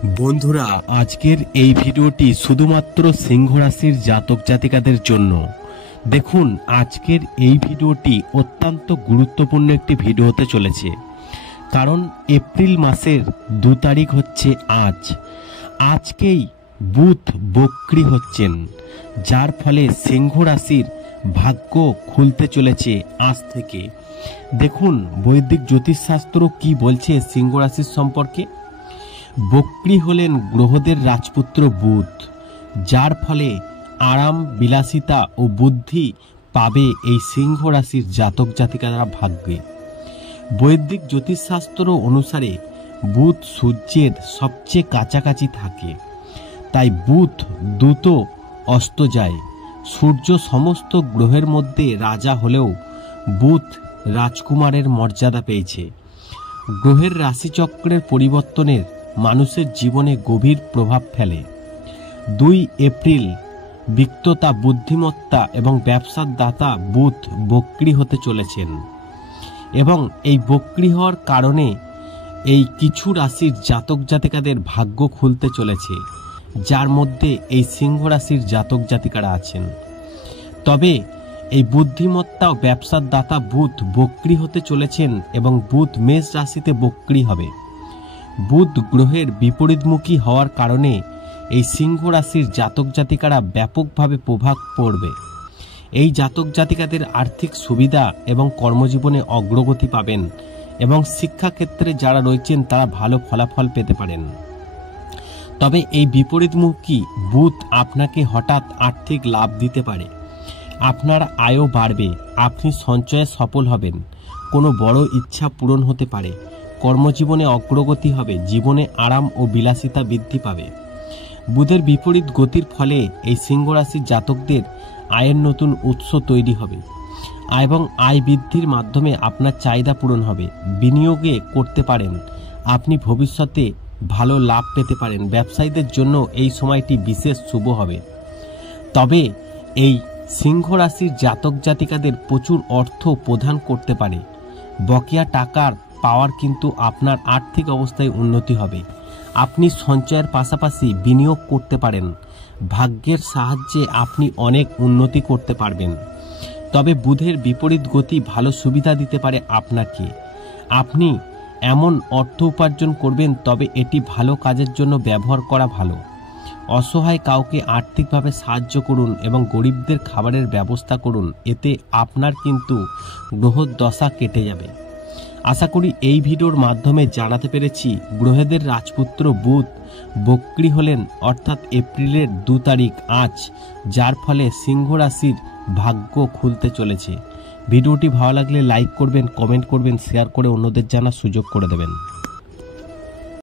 বন্ধুরা, আজকের এই ভিডিওটি শুধুমাত্র সিংহ রাশির জাতক জাতিকাদের জন্য। দেখুন, আজকের এই ভিডিওটি অত্যন্ত গুরুত্বপূর্ণ একটি ভিডিও হতে চলেছে, কারণ এপ্রিল মাসের 2 তারিখ হচ্ছে আজ। আজকেই বুধ বক্রী হচ্ছেন, যার ফলে সিংহ রাশির ভাগ্য খুলতে চলেছে আজ থেকে। দেখুন, বৈদিক জ্যোতিষশাস্ত্র কি বলছে সিংহ রাশির সম্পর্কে। বক্রী হলেন গ্রহদের রাজপুত্র বুধ, যার ফলে আরাম, বিলাসিতা ও বুদ্ধি পাবে এই সিংহ রাশির জাতক জাতিকারা ভাগ্যে। বৈদিক জ্যোতিষশাস্ত্র অনুসারে বুধ সূর্যের সবচেয়ে কাছাকাছি থাকে, তাই বুধ দ্রুত অস্ত যায়। সূর্য সমস্ত গ্রহের মধ্যে রাজা হলেও বুধ রাজকুমারের মর্যাদা পেয়েছে। গ্রহের রাশিচক্রের পরিবর্তনের মানুষের জীবনে গভীর প্রভাব ফেলে। 2 এপ্রিল বিত্ততা, বুদ্ধিমত্তা এবং ব্যবসার দাতা বুধ বক্রী হতে চলেছেন, এবং এই বক্রী হওয়ার কারণে এই কিছু রাশির জাতক জাতিকাদের ভাগ্য খুলতে চলেছে, যার মধ্যে এই সিংহ রাশির জাতক জাতিকারা আছেন। তবে এই বুদ্ধিমত্তা ও ব্যবসার দাতা বুধ বক্রী হতে চলেছেন, এবং বুধ মেষ রাশিতে বক্রী হবে। বুধ গ্রহের বিপরীতমুখী হওয়ার কারণে এই সিংহ রাশির জাতক জাতিকারা ব্যাপকভাবে প্রভাব পড়বে। এই জাতক জাতিকাদের আর্থিক সুবিধা এবং কর্মজীবনে অগ্রগতি পাবেন, এবং শিক্ষাক্ষেত্রে যারা রয়েছেন তারা ভালো ফলাফল পেতে পারেন। তবে এই বিপরীতমুখী বুধ আপনাকে হঠাৎ আর্থিক লাভ দিতে পারে। আপনার আয়ও বাড়বে, আপনি সঞ্চয়ে সফল হবেন, কোনো বড় ইচ্ছা পূরণ হতে পারে, কর্মজীবনে অগ্রগতি হবে, জীবনে আরাম ও বিলাসিতা বৃদ্ধি পাবে। বুধের বিপরীত গতির ফলে এই সিংহ রাশির জাতকদের আয়ের নতুন উৎস তৈরি হবে, এবং আয় বৃদ্ধির মাধ্যমে আপনার চাহিদা পূরণ হবে। বিনিয়োগে করতে পারেন, আপনি ভবিষ্যতে ভালো লাভ পেতে পারেন। ব্যবসায়ীদের জন্য এই সময়টি বিশেষ শুভ হবে। তবে এই সিংহ রাশির জাতক জাতিকাদের প্রচুর অর্থ প্রদান করতে পারে। বকেয়া টাকার পাওয়ার কিন্তু আপনার আর্থিক অবস্থায় উন্নতি হবে। আপনি সঞ্চয়ের পাশাপাশি বিনিয়োগ করতে পারেন। ভাগ্যের সাহায্যে আপনি অনেক উন্নতি করতে পারবেন। তবে বুধের বিপরীত গতি ভালো সুবিধা দিতে পারে আপনাকে। আপনি এমন অর্থ উপার্জন করবেন, তবে এটি ভালো কাজের জন্য ব্যবহার করা ভালো। অসহায় কাউকে আর্থিকভাবে সাহায্য করুন এবং গরিবদের খাবারের ব্যবস্থা করুন, এতে আপনার কিন্তু গ্রহদশা কেটে যাবে। আশা করি এই ভিডিওর মাধ্যমে জানাতে পেরেছি গ্রহেদের রাজপুত্র বুধ বক্রী হলেন, অর্থাৎ এপ্রিলের 2 তারিখ আজ, যার ফলে সিংহ রাশির ভাগ্য খুলতে চলেছে। ভিডিওটি ভালো লাগলে লাইক করবেন, কমেন্ট করবেন, শেয়ার করে অন্যদের জানার সুযোগ করে দেবেন।